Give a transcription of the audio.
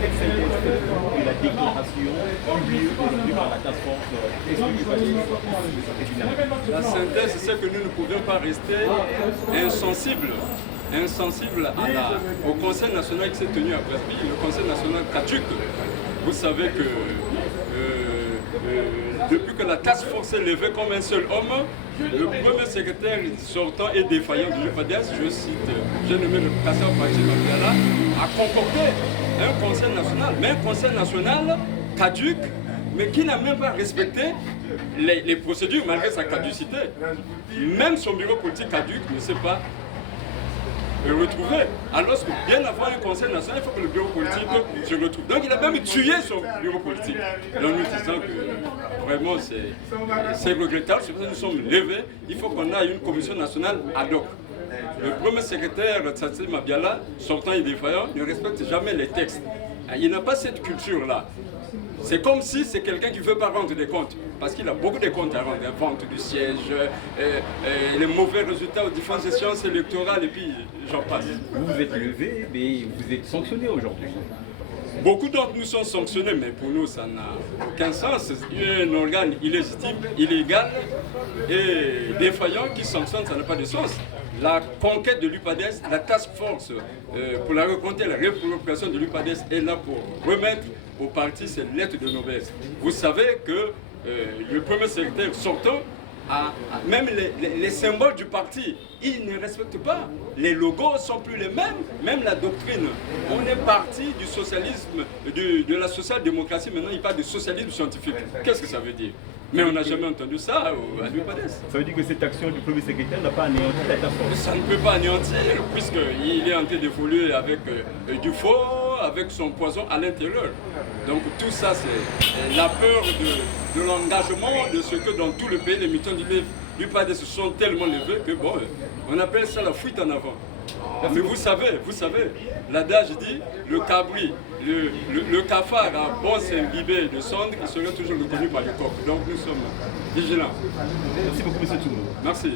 texte a été expédié et la déclaration publiée aujourd'hui par la task force La synthèse, c'est que nous ne pouvions pas rester insensibles au Conseil national qui s'est tenu à Bresby, le Conseil national caduc. Vous savez que depuis que la task force s'est levée comme un seul homme, le premier secrétaire sortant et défaillant du UPADES, je cite, j'ai nommé le professeur Patrick Mabiala, a concocté un conseil national, mais un conseil national caduc, mais qui n'a même pas respecté les procédures malgré sa caducité. Même son bureau politique caduc ne sait pas le retrouver. Alors que bien avant un conseil national, il faut que le bureau politique se retrouve. Donc il a même tué son bureau politique. En nous disant que vraiment c'est regrettable, c'est pour ça que nous sommes levés. Il faut qu'on ait une commission nationale ad hoc. Le premier secrétaire, Tsatsé Mabiala, sortant et défaillant, ne respecte jamais les textes. Il n'a pas cette culture-là. C'est comme si c'est quelqu'un qui ne veut pas rendre des comptes, parce qu'il a beaucoup de comptes à rendre, la vente du siège, les mauvais résultats aux différentes échéances électorales, et puis j'en passe. Vous vous êtes levé, mais vous êtes sanctionné aujourd'hui. Beaucoup d'entre nous sont sanctionnés, mais pour nous, ça n'a aucun sens. Un organe illégitime, illégal et défaillant qui sanctionne, ça n'a pas de sens. La conquête de l'UPADES, la task force pour la reconquête et la réappropriation de l'UPADES est là pour remettre au parti ses lettres de noblesse. Vous savez que le premier secrétaire sortant, même les symboles du parti, ils ne respectent pas. Les logos ne sont plus les mêmes, même la doctrine. On est parti du socialisme, de la social-démocratie, maintenant il parle de socialisme scientifique. Qu'est-ce que ça veut dire? Mais on n'a jamais entendu ça à l'UPADES. Ça veut dire que cette action du premier secrétaire n'a pas anéanti la task force? Ça ne peut pas anéantir, puisqu'il est en train d'évoluer avec du faux, avec son poison à l'intérieur. Donc tout ça, c'est la peur de l'engagement, de ce que dans tout le pays, les militants du PADES se sont tellement levés que bon, on appelle ça la fuite en avant. Mais vous savez, l'adage dit, le cabri, le cafard a bon s'imbibé de cendre, il serait toujours reconnu par le coq. Donc nous sommes vigilants. Merci beaucoup, M. Tourneau. Merci.